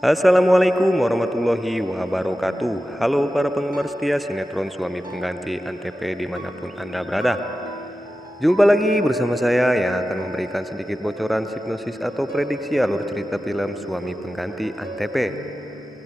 Assalamualaikum warahmatullahi wabarakatuh. Halo para penggemar setia sinetron Suami Pengganti Antv dimanapun Anda berada. Jumpa lagi bersama saya yang akan memberikan sedikit bocoran hipnosis atau prediksi alur cerita film Suami Pengganti Antv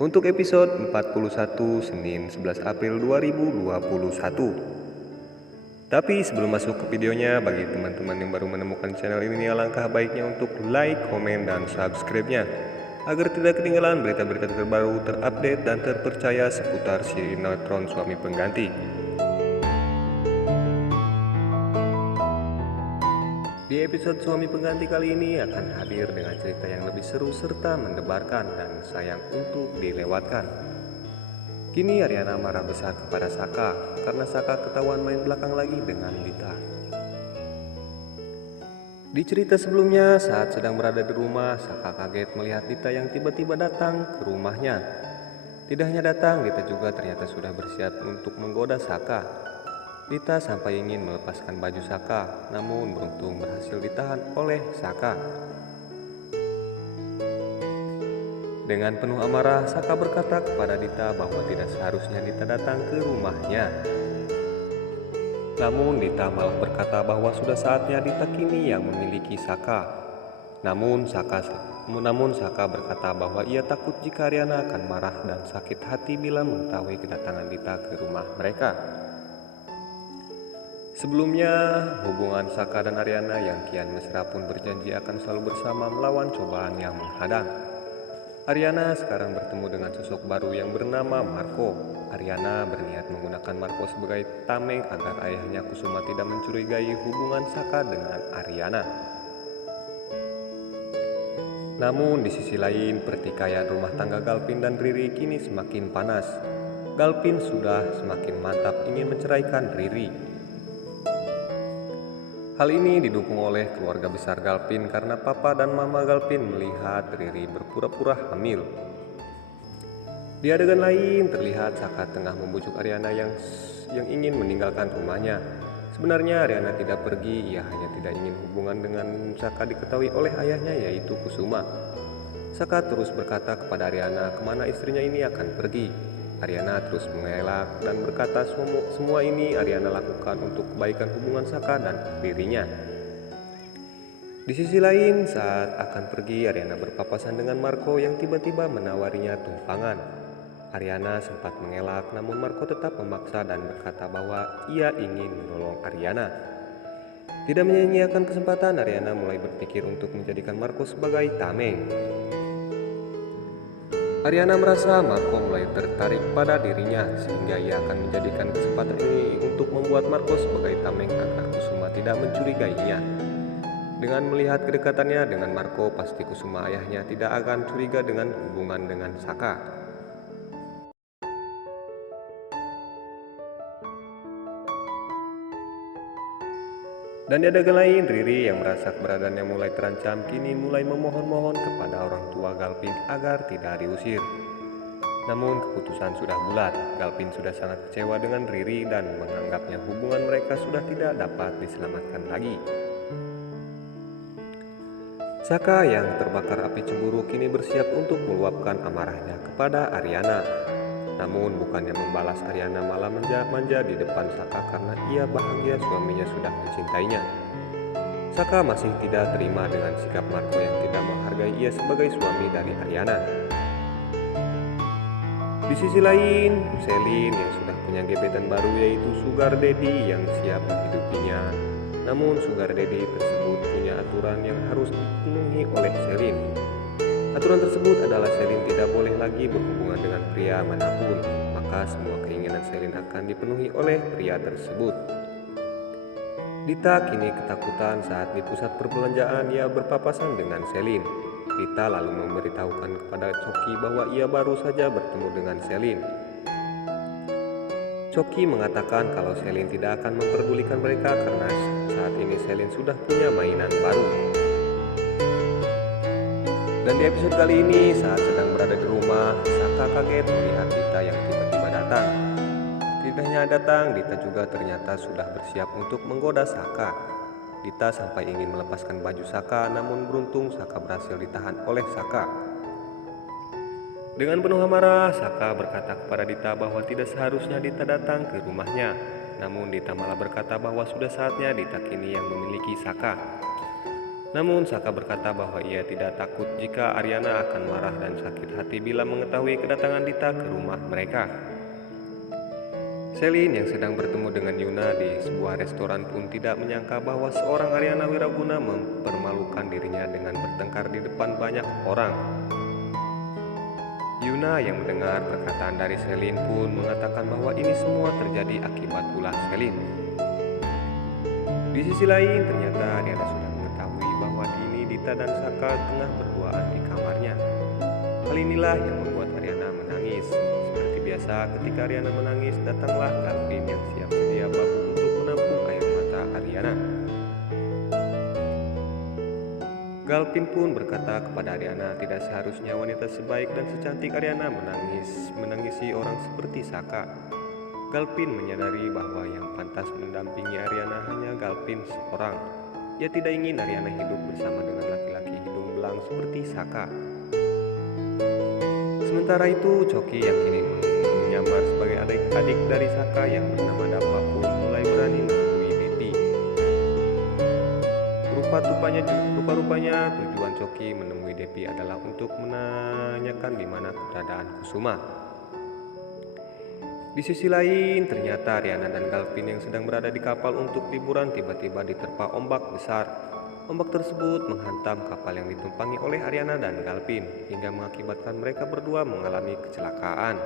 untuk episode 41 Senin 11 April 2021. Tapi sebelum masuk ke videonya, bagi teman-teman yang baru menemukan channel ini, alangkah baiknya untuk like, komen, dan subscribe-nya agar tidak ketinggalan berita-berita terbaru, terupdate, dan terpercaya seputar sinetron Suami Pengganti. Di episode Suami Pengganti kali ini akan hadir dengan cerita yang lebih seru serta mendebarkan dan sayang untuk dilewatkan. Kini Aryana marah besar kepada Saka karena Saka ketahuan main belakang lagi dengan Dita. Di cerita sebelumnya, saat sedang berada di rumah, Saka kaget melihat Dita yang tiba-tiba datang ke rumahnya. Tidak hanya datang, Dita juga ternyata sudah bersiap untuk menggoda Saka. Dita sampai ingin melepaskan baju Saka, namun beruntung berhasil ditahan oleh Saka. Dengan penuh amarah, Saka berkata kepada Dita bahwa tidak seharusnya Dita datang ke rumahnya. Namun Dita malah berkata bahwa sudah saatnya Dita kini yang memiliki Saka. Namun Saka berkata bahwa ia takut jika Aryana akan marah dan sakit hati bila mengetahui kedatangan Dita ke rumah mereka. Sebelumnya, hubungan Saka dan Aryana yang kian mesra pun berjanji akan selalu bersama melawan cobaan yang menghadang. Aryana sekarang bertemu dengan sosok baru yang bernama Marco. Aryana berniat menggunakan Marco sebagai tameng agar ayahnya Kusuma tidak mencurigai hubungan Saka dengan Aryana. Namun di sisi lain, pertikaian rumah tangga Galpin dan Riri kini semakin panas. Galpin sudah semakin mantap ingin menceraikan Riri. Hal ini didukung oleh keluarga besar Galpin karena papa dan mama Galpin melihat Riri berpura-pura hamil. Di adegan lain terlihat Saka tengah membujuk Aryana yang ingin meninggalkan rumahnya. Sebenarnya Aryana tidak pergi, ia hanya tidak ingin hubungan dengan Saka diketahui oleh ayahnya yaitu Kusuma. Saka terus berkata kepada Aryana kemana istrinya ini akan pergi. Aryana terus mengelak dan berkata semua ini Aryana lakukan untuk kebaikan hubungan Saka dan dirinya. Di sisi lain, saat akan pergi, Aryana berpapasan dengan Marco yang tiba-tiba menawarinya tumpangan. Aryana sempat mengelak, namun Marco tetap memaksa dan berkata bahwa ia ingin menolong Aryana. Tidak menyia-nyiakan kesempatan, Aryana mulai berpikir untuk menjadikan Marco sebagai tameng. Aryana merasa Marco mulai tertarik pada dirinya sehingga ia akan menjadikan kesempatan ini untuk membuat Marco sebagai tameng agar Kusuma tidak mencurigainya. Dengan melihat kedekatannya dengan Marco, pasti Kusuma ayahnya tidak akan curiga dengan hubungan dengan Saka. Dan di adegan lain, Riri yang merasa keberadaannya mulai terancam kini mulai memohon-mohon kepada orang tua Galpin agar tidak diusir. Namun keputusan sudah bulat, Galpin sudah sangat kecewa dengan Riri dan menganggapnya hubungan mereka sudah tidak dapat diselamatkan lagi. Saka yang terbakar api cemburu kini bersiap untuk meluapkan amarahnya kepada Aryana. Namun bukannya membalas, Aryana malah manja-manja di depan Saka karena ia bahagia suaminya sudah mencintainya. Saka masih tidak terima dengan sikap Marco yang tidak menghargai ia sebagai suami dari Aryana. Di sisi lain, Selin yang sudah punya gebetan baru yaitu Sugar Daddy yang siap menghidupinya. Namun Sugar Daddy tersebut punya aturan yang harus dipenuhi oleh Selin. Aturan tersebut adalah Selin tidak boleh lagi berhubungan dengan pria manapun, maka semua keinginan Selin akan dipenuhi oleh pria tersebut. Dita kini ketakutan saat di pusat perbelanjaan ia berpapasan dengan Selin. Dita lalu memberitahukan kepada Coki bahwa ia baru saja bertemu dengan Selin. Coki mengatakan kalau Selin tidak akan memperdulikan mereka karena saat ini Selin sudah punya mainan baru. Dan di episode kali ini, saat sedang berada di rumah, Saka kaget melihat Dita yang tiba-tiba datang. Tidak hanya datang, Dita juga ternyata sudah bersiap untuk menggoda Saka. Dita sampai ingin melepaskan baju Saka, namun beruntung Saka berhasil ditahan oleh Saka. Dengan penuh amarah, Saka berkata kepada Dita bahwa tidak seharusnya Dita datang ke rumahnya. Namun Dita malah berkata bahwa sudah saatnya Dita kini yang memiliki Saka. Namun Saka berkata bahwa ia tidak takut jika Aryana akan marah dan sakit hati bila mengetahui kedatangan Dita ke rumah mereka. Selin yang sedang bertemu dengan Yuna di sebuah restoran pun tidak menyangka bahwa seorang Aryana Wiraguna mempermalukan dirinya dengan bertengkar di depan banyak orang. Yuna yang mendengar perkataan dari Selin pun mengatakan bahwa ini semua terjadi akibat ulah Selin. Di sisi lain, ternyata Aryana sudah mengetahui bahwa kini Dita dan Saka tengah berduaan di kamarnya. Hal inilah yang membuat Aryana menangis. Seperti biasa, ketika Aryana menangis, datanglah Galvin yang siap sedia bahu untuk menampung air mata Aryana. Galvin pun berkata kepada Aryana tidak seharusnya wanita sebaik dan secantik Aryana menangisi orang seperti Saka. Galvin menyadari bahwa yang pantas mendampingi Aryana hanya Galvin seorang. Ia tidak ingin Aryana hidup bersama dengan laki-laki hidung belang seperti Saka. Sementara itu, Choki yang kini menyamar sebagai adik-adik dari Saka yang bernama Dappa pun mulai berani menemui Depi. Rupa-rupanya tujuan Choki menemui Depi adalah untuk menanyakan di mana keberadaan Kusuma. Di sisi lain, ternyata Aryana dan Galvin yang sedang berada di kapal untuk liburan tiba-tiba diterpa ombak besar. Ombak tersebut menghantam kapal yang ditumpangi oleh Aryana dan Galvin hingga mengakibatkan mereka berdua mengalami kecelakaan.